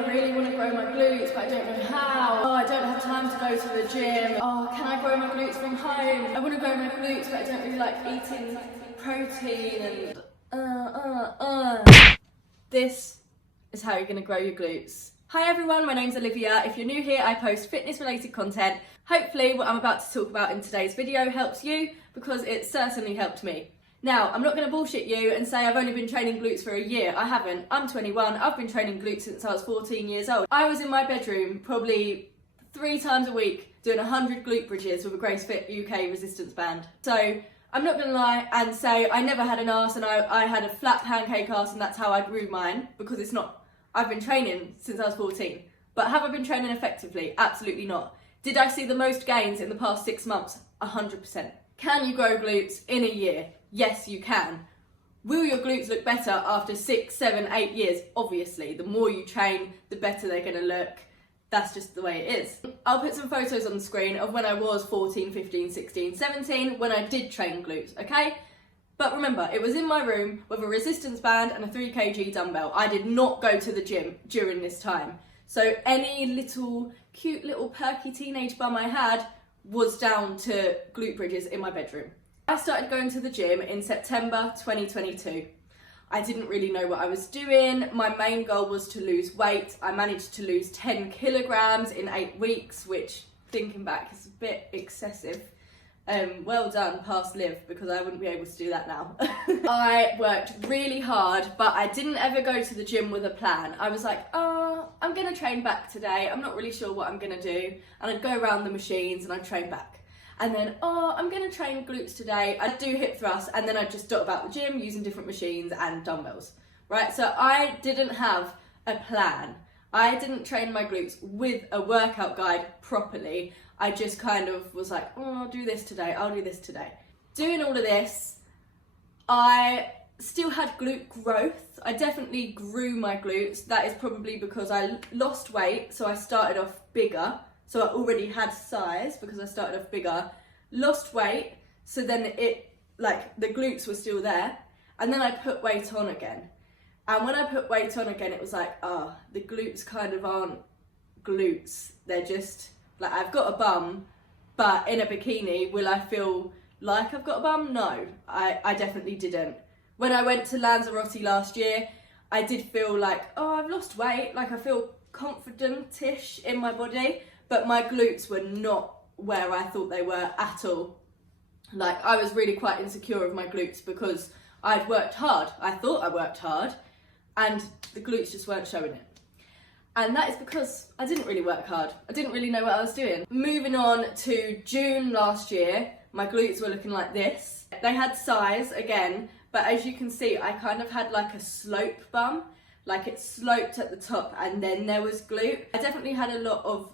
I really want to grow my glutes, but I don't know how. Oh, I don't have time to go to the gym. Oh, can I grow my glutes from home? I want to grow my glutes, but I don't really like eating protein and This is how you're going to grow your glutes. Hi everyone, my name's Olivia. If you're new here, I post fitness related content. Hopefully what I'm about to talk about in today's video helps you, because it certainly helped me. Now, I'm not going to bullshit you and say I've only been training glutes for a year. I haven't. I'm 21. I've been training glutes since I was 14 years old. I was in my bedroom probably 3 times a week doing 100 glute bridges with a Grace Fit UK resistance band. So I'm not going to lie and say I never had an arse and I had a flat pancake arse and that's how I grew mine, because it's not. I've been training since I was 14. But have I been training effectively? Absolutely not. Did I see the most gains in the past 6 months? 100%. Can you grow glutes in a year? Yes, you can. Will your glutes look better after 6, 7, 8 years? Obviously, the more you train, the better they're going to look. That's just the way it is. I'll put some photos on the screen of when I was 14, 15, 16, 17, when I did train glutes, okay? But remember, it was in my room with a resistance band and a 3 kg dumbbell. I did not go to the gym during this time. So any little cute little perky teenage bum I had was down to glute bridges in my bedroom. I started going to the gym in September 2022. I didn't really know what I was doing. My main goal was to lose weight. I managed to lose 10 kilograms in 8 weeks, which, thinking back, is a bit excessive. Well done, past Liv, because I wouldn't be able to do that now. I worked really hard, but I didn't ever go to the gym with a plan. I was like, oh, I'm gonna train back today. I'm not really sure what I'm gonna do. And I'd go around the machines and I'd train back. And then, oh, I'm gonna train glutes today. I'd do hip thrusts, and then I'd just dot about the gym using different machines and dumbbells, right? So I didn't have a plan. I didn't train my glutes with a workout guide properly. I just kind of was like, oh, I'll do this today, I'll do this today. Doing all of this, I still had glute growth. I definitely grew my glutes. That is probably because I lost weight, so I started off bigger. So I already had size because I started off bigger, lost weight, so then the glutes were still there, and then I put weight on again. And when I put weight on again, it was like, the glutes kind of aren't glutes. They're just, like, I've got a bum, but in a bikini, will I feel like I've got a bum? No, I definitely didn't. When I went to Lanzarote last year, I did feel like, I've lost weight, like I feel confident-ish in my body. But my glutes were not where I thought they were at all. Like, I was really quite insecure of my glutes because I'd worked hard. I thought I worked hard, and the glutes just weren't showing it. And that is because I didn't really work hard. I didn't really know what I was doing. Moving on to June last year, my glutes were looking like this. They had size again, but as you can see, I kind of had like a slope bum. Like, it sloped at the top and then there was glute. I definitely had a lot of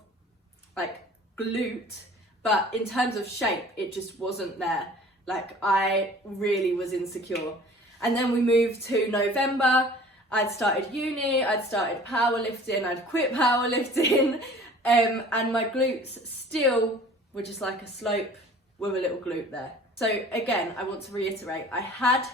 like glute, but in terms of shape, it just wasn't there. Like, I really was insecure. And then we moved to November. I'd started uni, I'd started powerlifting, I'd quit powerlifting, and my glutes still were just like a slope with a little glute there. So again, I want to reiterate, I had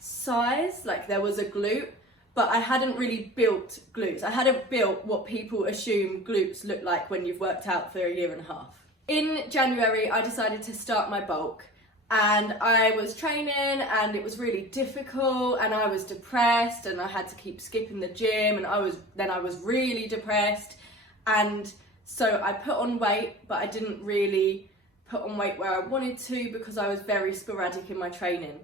size, like there was a glute, but I hadn't really built glutes. I hadn't built what people assume glutes look like when you've worked out for a year and a half. In January, I decided to start my bulk, and I was training and it was really difficult, and I was depressed and I had to keep skipping the gym, and I was really depressed. And so I put on weight, but I didn't really put on weight where I wanted to because I was very sporadic in my training.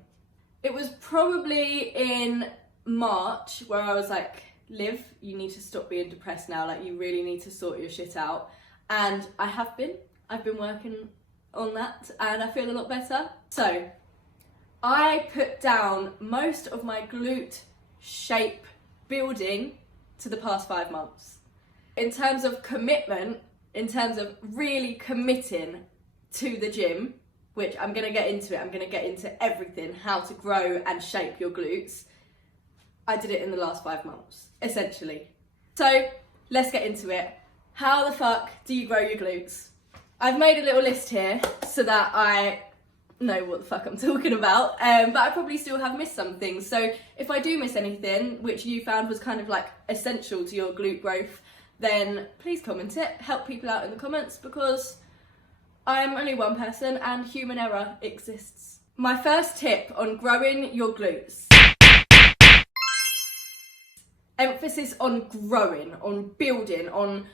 It was probably in March where I was like, Liv, you need to stop being depressed now, like you really need to sort your shit out. And I've been working on that and I feel a lot better. So I put down most of my glute shape building to the past 5 months. In terms of commitment, in terms of really committing to the gym, which I'm gonna get into it, I'm gonna get into everything, how to grow and shape your glutes. I did it in the last 5 months, essentially. So let's get into it. How the fuck do you grow your glutes? I've made a little list here so that I know what the fuck I'm talking about, but I probably still have missed some things. So if I do miss anything which you found was kind of like essential to your glute growth, then please comment it, help people out in the comments, because I'm only one person and human error exists. My first tip on growing your glutes, emphasis on growing, on building, on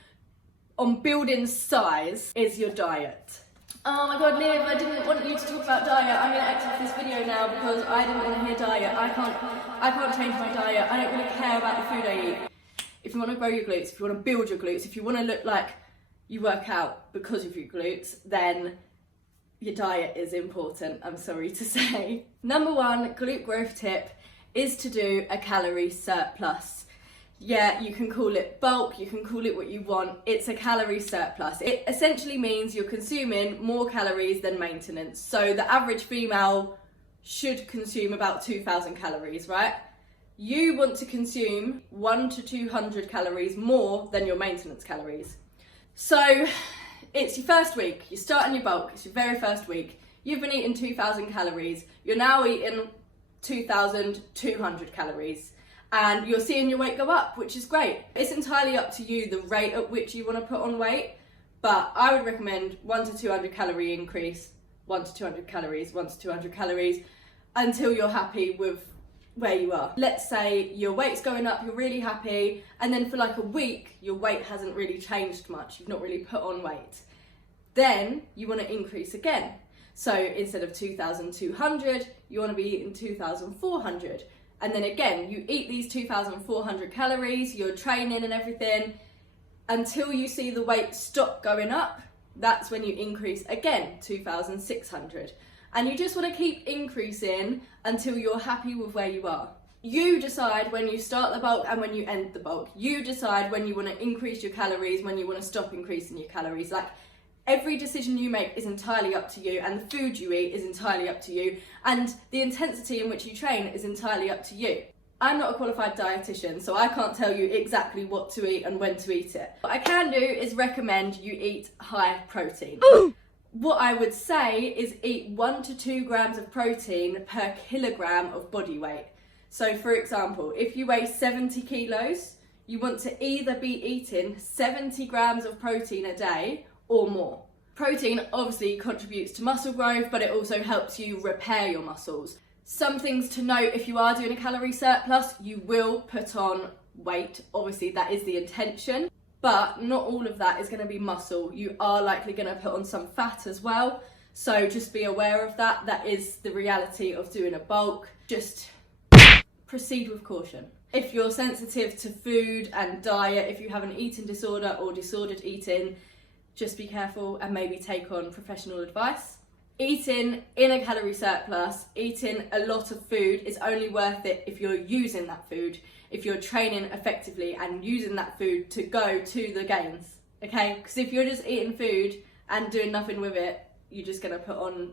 building size, is your diet. Oh my god, Liv, I didn't want you to talk about diet. I'm going to exit this video now because I didn't want to hear diet. I can't change my diet. I don't really care about the food I eat. If you want to grow your glutes, if you want to build your glutes, if you want to look like you work out because of your glutes, then your diet is important, I'm sorry to say. Number one glute growth tip is to do a calorie surplus. Yeah, you can call it bulk, you can call it what you want. It's a calorie surplus. It essentially means you're consuming more calories than maintenance. So the average female should consume about 2,000 calories, right? You want to consume 100 to 200 calories more than your maintenance calories. So it's your first week, you're starting your bulk, it's your very first week. You've been eating 2,000 calories, you're now eating 2,200 calories. And you're seeing your weight go up, which is great. It's entirely up to you the rate at which you want to put on weight, but I would recommend 1 to 200 calorie increase, 1 to 200 calories, 1 to 200 calories, until you're happy with where you are. Let's say your weight's going up, you're really happy, and then for like a week, your weight hasn't really changed much, you've not really put on weight. Then you want to increase again. So instead of 2,200, you want to be eating 2,400. And then again, you eat these 2,400 calories, you're training and everything, until you see the weight stop going up. That's when you increase again, 2,600. And you just want to keep increasing until you're happy with where you are. You decide when you start the bulk and when you end the bulk. You decide when you want to increase your calories, when you want to stop increasing your calories. Like, every decision you make is entirely up to you, and the food you eat is entirely up to you, and the intensity in which you train is entirely up to you. I'm not a qualified dietitian, so I can't tell you exactly what to eat and when to eat it. What I can do is recommend you eat high protein. What I would say is eat 1 to 2 grams of protein per kilogram of body weight. So for example, if you weigh 70 kilos, you want to either be eating 70 grams of protein a day or more. Protein obviously contributes to muscle growth, but it also helps you repair your muscles. Some things to note: if you are doing a calorie surplus, you will put on weight. Obviously that is the intention, but not all of that is going to be muscle. You are likely going to put on some fat as well. So just be aware of that. That is the reality of doing a bulk. Just proceed with caution. If you're sensitive to food and diet, if you have an eating disorder or disordered eating, just be careful and maybe take on professional advice. Eating in a calorie surplus, eating a lot of food is only worth it if you're using that food, if you're training effectively and using that food to go to the gains, okay? Because if you're just eating food and doing nothing with it, you're just gonna put on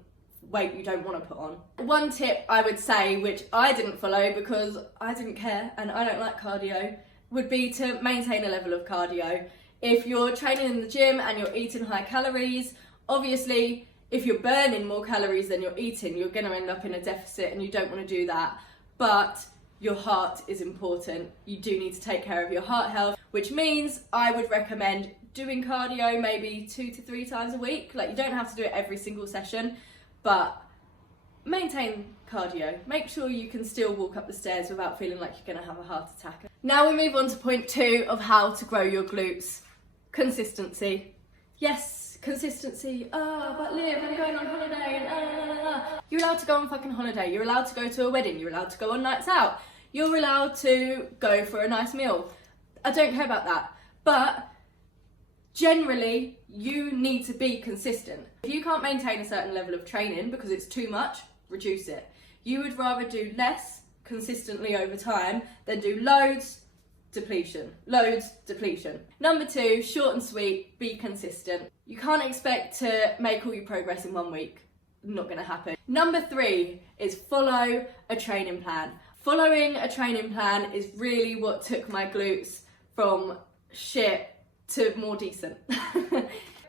weight you don't want to put on. One tip I would say, which I didn't follow because I didn't care and I don't like cardio, would be to maintain a level of cardio. If you're training in the gym and you're eating high calories, obviously if you're burning more calories than you're eating, you're going to end up in a deficit and you don't want to do that. But your heart is important. You do need to take care of your heart health, which means I would recommend doing cardio maybe 2 to 3 times a week. Like, you don't have to do it every single session, but maintain cardio. Make sure you can still walk up the stairs without feeling like you're going to have a heart attack. Now we move on to point 2 of how to grow your glutes. Consistency. Yes, consistency. But Liv, I'm going on holiday and You're allowed to go on fucking holiday. You're allowed to go to a wedding. You're allowed to go on nights out. You're allowed to go for a nice meal. I don't care about that. But generally, you need to be consistent. If you can't maintain a certain level of training because it's too much, reduce it. You would rather do less consistently over time than do loads, depletion. Loads, depletion. Number 2, short and sweet, be consistent. You can't expect to make all your progress in 1 week. Not going to happen. Number 3 is follow a training plan. Following a training plan is really what took my glutes from shit to more decent.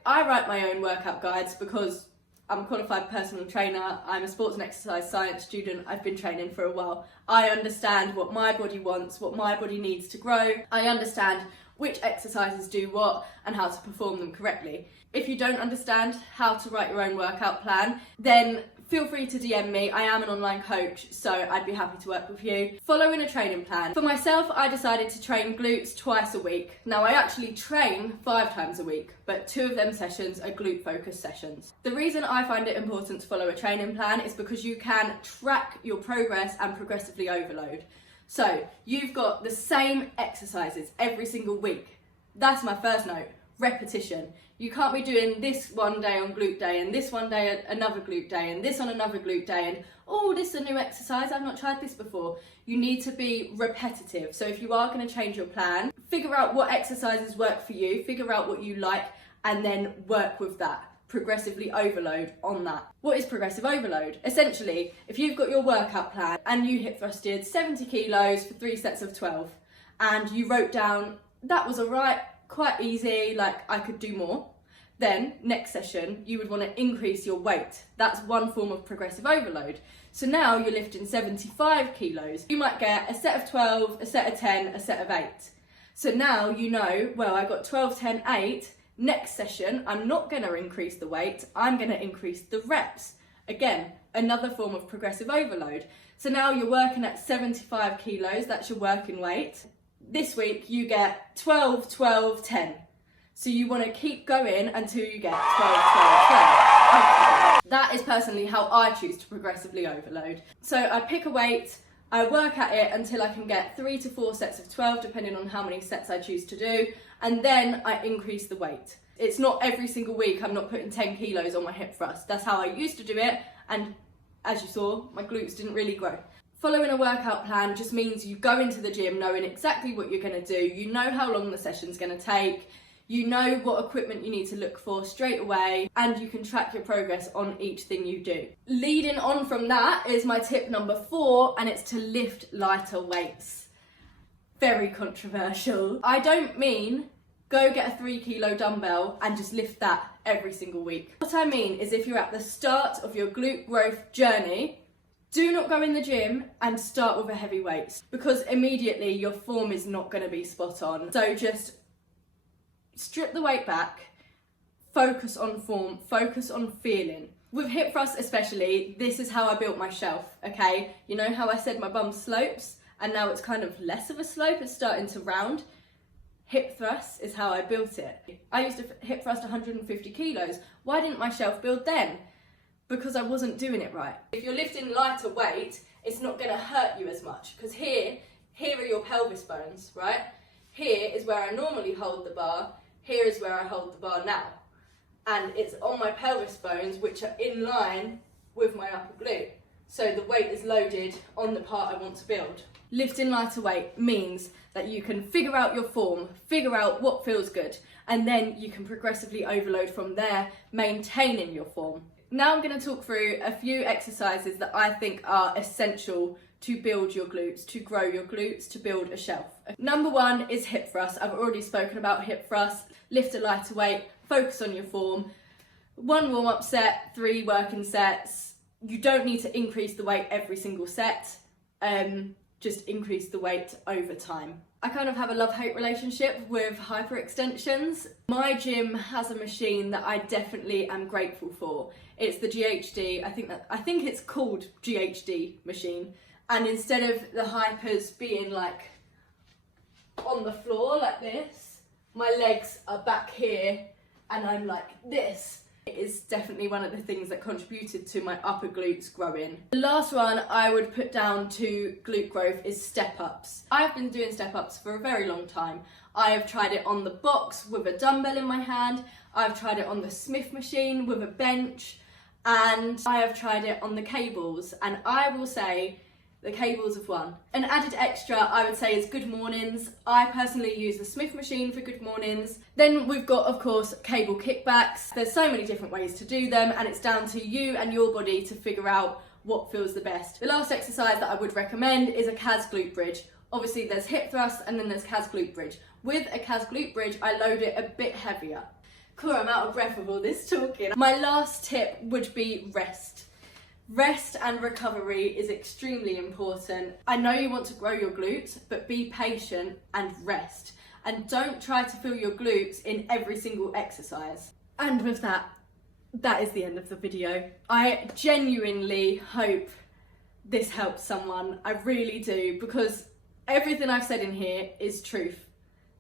I write my own workout guides because I'm a qualified personal trainer, I'm a sports and exercise science student, I've been training for a while. I understand what my body wants, what my body needs to grow. I understand which exercises do what and how to perform them correctly. If you don't understand how to write your own workout plan, then feel free to DM me. I am an online coach, so I'd be happy to work with you. Following a training plan. For myself, I decided to train glutes twice a week. Now, I actually train 5 times a week, but 2 of them sessions are glute focused sessions. The reason I find it important to follow a training plan is because you can track your progress and progressively overload. So you've got the same exercises every single week. That's my first note, repetition. You can't be doing this one day on glute day and this one day another glute day and this on another glute day and, oh, this is a new exercise, I've not tried this before. You need to be repetitive. So if you are going to change your plan, figure out what exercises work for you, figure out what you like, and then work with that. Progressively overload on that. What is progressive overload? Essentially, if you've got your workout plan and you hip thrusted 70 kilos for 3 sets of 12 and you wrote down, that was alright, quite easy, like I could do more, then next session you would want to increase your weight. That's one form of progressive overload. So now you're lifting 75 kilos. You might get a set of 12, a set of 10, a set of 8. So now you know, well, I got 12, 10, 8. Next session, I'm not going to increase the weight, I'm going to increase the reps. Again, another form of progressive overload. So now you're working at 75 kilos, that's your working weight. This week you get 12, 12, 10. So you want to keep going until you get 12, 12, 12. That is personally how I choose to progressively overload. So I pick a weight, I work at it until I can get 3 to 4 sets of 12, depending on how many sets I choose to do, and then I increase the weight. It's not every single week I'm not putting 10 kilos on my hip thrust. That's how I used to do it, and as you saw, my glutes didn't really grow. Following a workout plan just means you go into the gym knowing exactly what you're going to do, you know how long the session's going to take, you know what equipment you need to look for straight away, and you can track your progress on each thing you do. Leading on from that is my tip number 4, and it's to lift lighter weights. Very controversial. I don't mean go get a 3 kilo dumbbell and just lift that every single week. What I mean is if you're at the start of your glute growth journey, do not go in the gym and start with a heavy weight, because immediately your form is not going to be spot on. So just strip the weight back, focus on form, focus on feeling. With hip thrust especially, this is how I built my shelf, okay? You know how I said my bum slopes and now it's kind of less of a slope, it's starting to round? Hip thrust is how I built it. I used to hip thrust 150 kilos. Why didn't my shelf build then? Because I wasn't doing it right. If you're lifting lighter weight, it's not gonna hurt you as much, because here are your pelvis bones, right? Here is where I normally hold the bar, here is where I hold the bar now. And it's on my pelvis bones, which are in line with my upper glute. So the weight is loaded on the part I want to build. Lifting lighter weight means that you can figure out your form, figure out what feels good, and then you can progressively overload from there, maintaining your form. Now I'm going to talk through a few exercises that I think are essential to build your glutes, to grow your glutes, to build a shelf. Number 1 is hip thrust. I've already spoken about hip thrust. Lift a lighter weight, focus on your form. 1 warm-up set, 3 working sets. You don't need to increase the weight every single set. Just increase the weight over time. I kind of have a love-hate relationship with hyperextensions. My gym has a machine that I definitely am grateful for. It's the GHD, I think it's called GHD machine. And instead of the hypers being like on the floor like this, my legs are back here and I'm like this. It is definitely one of the things that contributed to my upper glutes growing. The last one I would put down to glute growth is step-ups. I've been doing step-ups for a very long time. I have tried it on the box with a dumbbell in my hand, I've tried it on the Smith machine with a bench, and I have tried it on the cables, and I will say the cables have won. An added extra I would say is good mornings. I personally use the Smith machine for good mornings. Then we've got, of course, cable kickbacks. There's so many different ways to do them, and it's down to you and your body to figure out what feels the best. The last exercise that I would recommend is a CAS glute bridge. Obviously there's hip thrust and then there's CAS glute bridge. With a CAS glute bridge, I load it a bit heavier, Cool, I'm out of breath with all this talking. My last tip would be rest. Rest and recovery is extremely important. I know you want to grow your glutes, but be patient and rest. And don't try to fill your glutes in every single exercise. And with that, that is the end of the video. I genuinely hope this helps someone. I really do, because everything I've said in here is truth.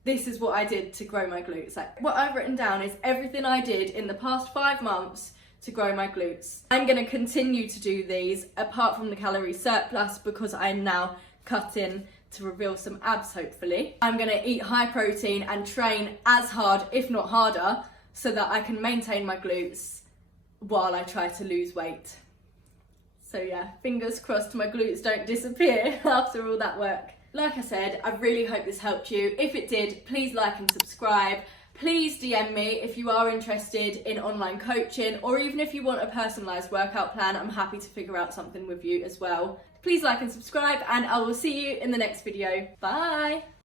This is what I did to grow my glutes. Like, what I've written down is everything I did in the past 5 months to grow my glutes. I'm going to continue to do these apart from the calorie surplus, because I'm now cutting to reveal some abs, hopefully. I'm going to eat high protein and train as hard, if not harder, so that I can maintain my glutes while I try to lose weight. So yeah, fingers crossed my glutes don't disappear after all that work. Like I said, I really hope this helped you. If it did, please like and subscribe. Please DM me if you are interested in online coaching, or even if you want a personalised workout plan. I'm happy to figure out something with you as well. Please like and subscribe, and I will see you in the next video. Bye!